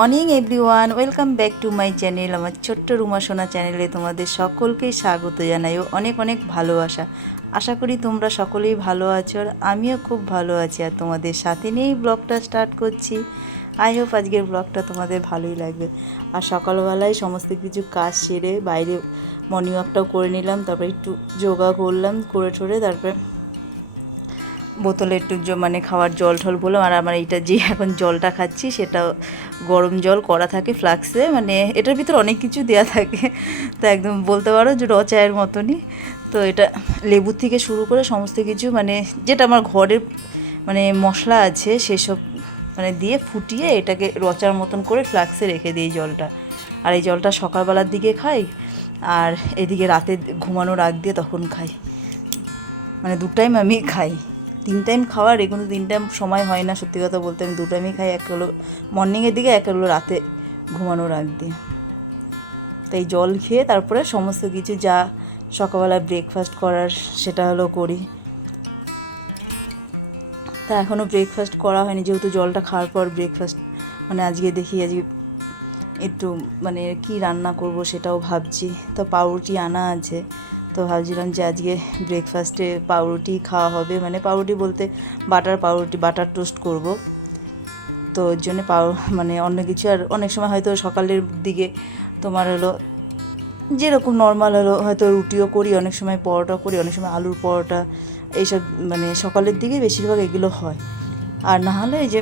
Morning everyone, welcome back to my channel. আমার ছোট্ট রুমা সোনা চ্যানেলে তোমাদের সকলকেই স্বাগত জানাই ও অনেক অনেক ভালোবাসা। আশা করি তোমরা সকলেই ভালো আছো আর আমিও খুব ভালো আছি আর তোমাদের সাথে নিয়েই ব্লগটা স্টার্ট করছি। আই হোপ আজকের ব্লগটা তোমাদের ভালোই লাগবে। আর সকালবেলায় সমস্ত কিছু কাজ সেরে বাইরে মর্নিং ওয়াকটাও করে নিলাম, তারপরে একটু যোগা করলাম, করে ঠোরে তারপরে বোতলে একটু মানে খাওয়ার জল ঠল বললাম। আর আমার এইটা যে এখন জলটা খাচ্ছি সেটা গরম জল করা থাকে ফ্লাক্সে, মানে এটার ভিতর অনেক কিছু দেওয়া থাকে, তো একদম বলতে পারো যে র চায়ের মতনই। তো এটা লেবুর থেকে শুরু করে সমস্ত কিছু মানে যেটা আমার ঘরের মানে মশলা আছে সেসব মানে দিয়ে ফুটিয়ে এটাকে রচার মতন করে ফ্লাক্সে রেখে দিই জলটা। আর এই জলটা সকালবেলার দিকে খাই আর এদিকে রাতে ঘুমানোর আগ দিয়ে তখন খাই, মানে দু টাইম আমি খাই। 3 টাইম খাওয়ার কিন্তু 3 টাইম সময় হয় না, সত্যি কথা বলতে আমি 2 টাইমই খাই। এক হলো মর্নিংয়ের দিকে, এক হলো রাতে ঘুমানোর আগ দিয়ে। তাই জল খেয়ে তারপরে সমস্ত কিছু যা সকালবেলা ব্রেকফাস্ট করার সেটা হলো করি। তা এখনও ব্রেকফাস্ট করা হয়নি, যেহেতু জলটা খাওয়ার পর ব্রেকফাস্ট মানে আজকে দেখি আজকে একটু মানে কি রান্না করব সেটাও ভাবছি। তো পাউরুটি আনা আছে, তো ভাবছিলাম যে আজকে ব্রেকফাস্টে পাউরুটি খাওয়া হবে, মানে পাউরুটি বলতে বাটার পাউরুটি, বাটার টোস্ট করব। তো ওর জন্যে মানে অন্য কিছু আর অনেক সময় হয়তো সকালের দিকে তোমার হলো যেরকম নর্মাল হলো হয়তো রুটিও করি, অনেক সময় পরোটা করি, অনেক সময় আলুর পরোটা, এইসব মানে সকালের দিকে বেশিরভাগ এগুলো হয়। আর না হলে এই যে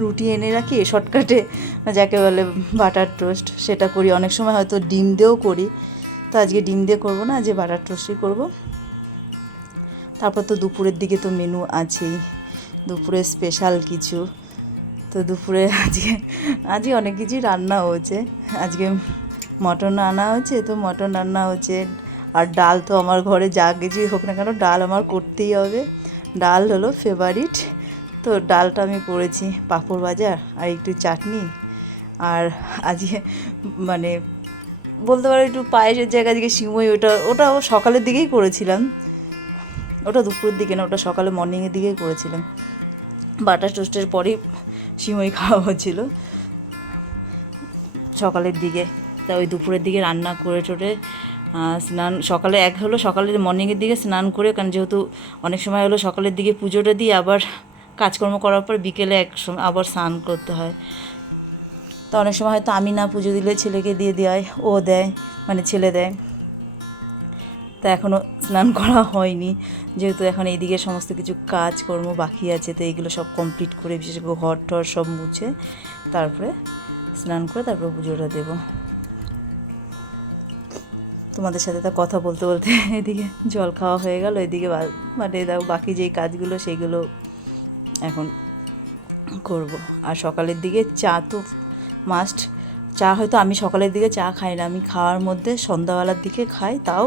রুটি এনে রাখি শর্টকাটে, যাকে বলে বাটার টোস্ট, সেটা করি। অনেক সময় হয়তো ডিম দিয়েও করি, তো আজকে ডিম দিয়ে করবো না, আজকে বাটার টোস্টই করবো। তারপর তো দুপুরের দিকে তো মেনু আছেই, দুপুরে স্পেশাল কিছু। তো দুপুরে আজকে অনেক কিছুই রান্না হয়েছে। আজকে মটন আনা হয়েছে, তো মটন রান্না হচ্ছে। আর ডাল তো আমার ঘরে যা কিছুই হোক না কেন ডাল আমার করতেই হবে, ডাল হলো ফেভারিট। তো ডালটা আমি করেছি, পাঁপড় ভাজা আর একটু চাটনি। আর আজকে মানে বলতে পারো একটু পায়েসের জায়গায় আজকে সিমই, ওটা সকালের দিকেই করেছিলাম, ওটা দুপুরের দিকে না, ওটা সকালে মর্নিংয়ের দিকেই করেছিলাম। বাটার টোস্টের পরেই সিমই খাওয়া হচ্ছিল সকালের দিকে। তা ওই দুপুরের দিকে রান্না করে টোরে স্নান সকালে এক হলো সকালের মর্নিংয়ের দিকে স্নান করে, কারণ যেহেতু অনেক সময় হলো সকালের দিকে পুজোটা দিয়ে আবার কাজকর্ম করার পর বিকেলে এক সময় আবার স্নান করতে হয়। তো অনেক সময় হয়তো আমি না পুজো দিলে ছেলেকে দিয়ে দেয়, ও দেয়, মানে ছেলে দেয়। তা এখনও স্নান করা হয়নি, যেহেতু এখন এইদিকে সমস্ত কিছু কাজকর্ম বাকি আছে, তো এইগুলো সব কমপ্লিট করে বিশেষ করে ঘর টর সব মুছে তারপরে স্নান করে তারপরে পুজোটা দেবো। তোমাদের সাথে তো কথা বলতে বলতে এদিকে জল খাওয়া হয়ে গেল, এদিকে মানে দেখো বাকি যেই কাজগুলো সেইগুলো এখন করব। আর সকালের দিকে চা তো মাস্ট, চা হয়তো আমি সকালের দিকে চা খাই না, আমি খাওয়ার মধ্যে সন্ধ্যাবেলার দিকে খাই, তাও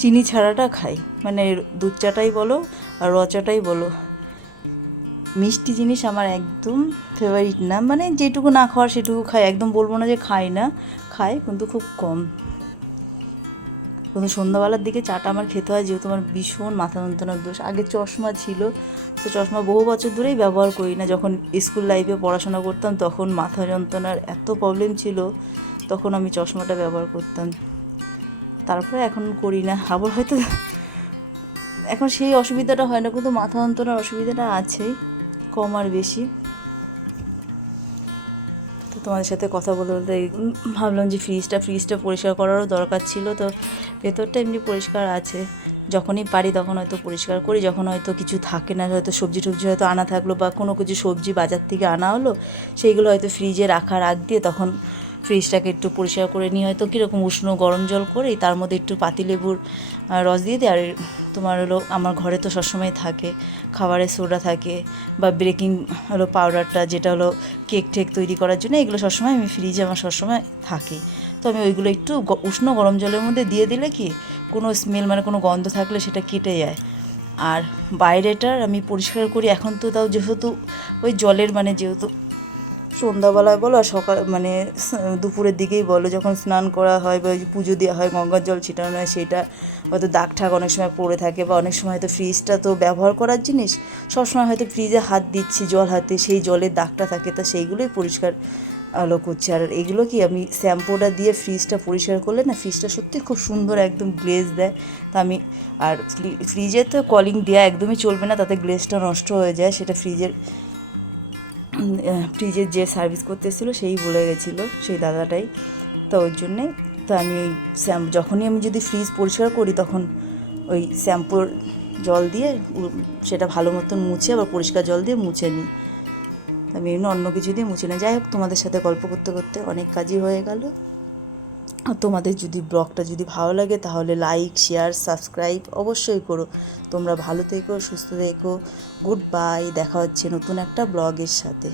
চিনি ছাড়াটা খাই, মানে দুধ চাটাই বলো আর র চাটাই বলো। মিষ্টি জিনিস আমার একদম ফেভারিট না, মানে যেটুকু না খাওয়ার সেটুকু খাই, একদম বলবো না যে খাই না, খাই কিন্তু খুব কম। কিন্তু সন্ধ্যাবেলার দিকে চাটা আমার খেতে হয়, যেহেতু আমার ভীষণ মাথা যন্ত্রণার দোষ। আগে চশমা ছিল, তো চশমা বহু বছর ধরেই ব্যবহার করি না। যখন স্কুল লাইফে পড়াশোনা করতাম তখন মাথা যন্ত্রণার এত প্রবলেম ছিল, তখন আমি চশমাটা ব্যবহার করতাম। তারপরে এখন করি না, আবার হয়তো এখন সেই অসুবিধাটা হয় না, কিন্তু মাথা যন্ত্রণার অসুবিধাটা আছেই, কম আর বেশি। তো তোমাদের সাথে কথা বলতে বলতে ভাবলাম যে ফ্রিজটা পরিষ্কার করারও দরকার ছিল। তো ভেতরটা এমনি পরিষ্কার আছে, যখনই পারি তখন হয়তো পরিষ্কার করি, যখন হয়তো কিছু থাকে না, হয়তো সবজি টবজি হয়তো আনা থাকলো বা কোনো কিছু সবজি বাজার থেকে আনা হলো, সেইগুলো হয়তো ফ্রিজে রাখার আগ দিয়ে তখন ফ্রিজটাকে একটু পরিষ্কার করে নিই, হয়তো কীরকম উষ্ণ গরম জল করেই তার মধ্যে একটু পাতিলেবুর রস দিয়ে দিই। আর তোমার হলো আমার ঘরে তো সবসময় থাকে খাবারের সোডা থাকে বা বেকিং হলো পাউডারটা, যেটা হলো কেক টেক তৈরি করার জন্য, এগুলো সবসময় আমি ফ্রিজে আমার সবসময় থাকে। তো আমি ওইগুলো একটু উষ্ণ গরম জলের মধ্যে দিয়ে দিলে কি কোনো স্মেল মানে কোনো গন্ধ থাকলে সেটা কেটে যায়। আর বাইরেটার আমি পরিষ্কার করি এখন, তো তাও যেহেতু ওই জলের মানে যেহেতু সন্ধ্যাবেলায় বলো আর সকাল মানে দুপুরের দিকেই বলো, যখন স্নান করা হয় বা পুজো দেওয়া হয় গঙ্গার জল ছিটানো হয়, সেইটা হয়তো দাগ ঠাক অনেক সময় পড়ে থাকে, বা অনেক সময় হয়তো ফ্রিজটা তো ব্যবহার করার জিনিস, সবসময় হয়তো ফ্রিজে হাত দিচ্ছি জল হাতে, সেই জলের দাগটা থাকে, তা সেইগুলোই পরিষ্কার আলো করছে। আর এগুলো কি আমি শ্যাম্পুটা দিয়ে ফ্রিজটা পরিষ্কার করলে না ফ্রিজটা সত্যি খুব সুন্দর একদম গ্লেজ দেয়। তা আমি আর ফ্রিজে তো কলিং দেওয়া একদমই চলবে না, তাতে গ্লেজটা নষ্ট হয়ে যায়। সেটা ফ্রিজের যে সার্ভিস করতে এসেছিলো সেই বলে গেছিলো, সেই দাদাটাই। তো ওই জন্যে তো আমি ওই যখনই আমি যদি ফ্রিজ পরিষ্কার করি তখন ওই শ্যাম্পুর জল দিয়ে সেটা ভালো মতন মুছে আবার পরিষ্কার জল দিয়ে মুছে নিই। আমি এমনি অন্য কিছু দিয়ে মুছে না। যাই হোক, তোমাদের সাথে গল্প করতে করতে অনেক কাজই হয়ে গেল। আর তোমাদের যদি ব্লগটা যদি ভালো লাগে তাহলে লাইক, শেয়ার, সাবস্ক্রাইব অবশ্যই করো। তোমরা ভালো থেকো, সুস্থ থেকো। গুড বাই, দেখা হচ্ছে নতুন একটা ব্লগের সাথে।